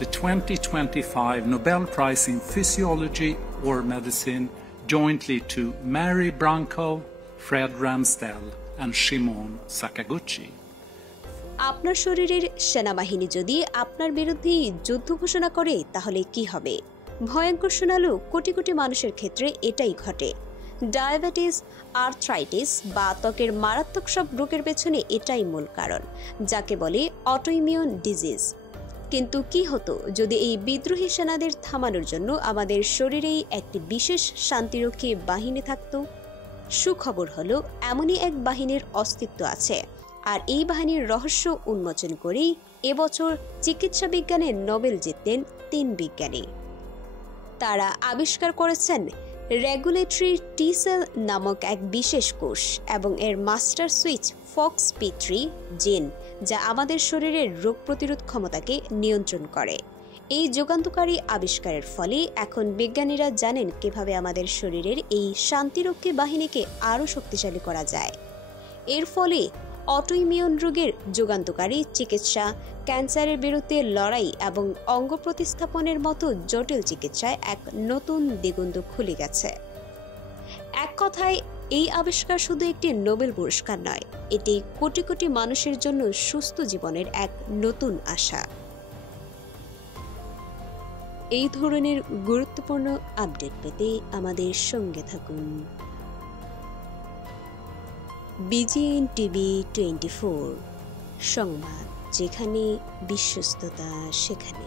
the 2025 Nobel Prize in Physiology or Medicine jointly to Mary Branco, Fred Ramsdell and Shimon Sakaguchi. আপনার শরীরের সেনাবাহিনী যদি আপনার বিরুদ্ধে যুদ্ধ ঘোষণা করে তাহলে কি হবে? ভয়ঙ্কর শোনালো, কোটি কোটি মানুষের ক্ষেত্রে এটাই ঘটে। ডায়াবেটিস, আর্থ্রাইটিস বা ত্বকের মারাত্মক সব রোগের পেছনে এটাই মূল কারণ, যাকে বলে অটোইমিউন ডিজিজ। কিন্তু কি হতো যদি এই বিদ্রোহী সেনাদের থামানোর জন্য আমাদের শরীরেই একটি বিশেষ শান্তিরক্ষী বাহিনী থাকত? সুখবর হলো, এমনই এক বাহিনীর অস্তিত্ব আছে, আর এই বাহিনীর রহস্য উন্মোচন করেই এবছর চিকিৎসা বিজ্ঞানে নোবেল জিতলেন 3 বিজ্ঞানী। তারা আবিষ্কার করেছেন রেগুলেটরি টি সেল নামক এক বিশেষ কোষ এবং এর মাস্টার সুইচ FOXP3 জিন, যা আমাদের শরীরের রোগ প্রতিরোধ ক্ষমতাকে নিয়ন্ত্রণ করে। এই যুগান্তকারী আবিষ্কারের ফলে এখন বিজ্ঞানীরা জানেন কিভাবে আমাদের শরীরের এই শান্তিরক্ষী বাহিনীকে আরও শক্তিশালী করা যায়। এর ফলে অটোইমিউন রোগের যুগান্তকারী চিকিৎসা, ক্যান্সারের বিরুদ্ধে লড়াই এবং অঙ্গ প্রতিস্থাপনের মতো জটিল চিকিৎসায় এক নতুন দিগন্ত খুলে গেছে। এক কথায়, এই আবিষ্কার শুধু একটি নোবেল পুরস্কার নয়, এটি কোটি কোটি মানুষের জন্য সুস্থ জীবনের এক নতুন আশা। এই ধরনের গুরুত্বপূর্ণ আপডেট পেতে আমাদের সঙ্গে থাকুন। BGN টিভি 24 সংবাদ, যেখানে বিশ্বস্ততা সেখানে।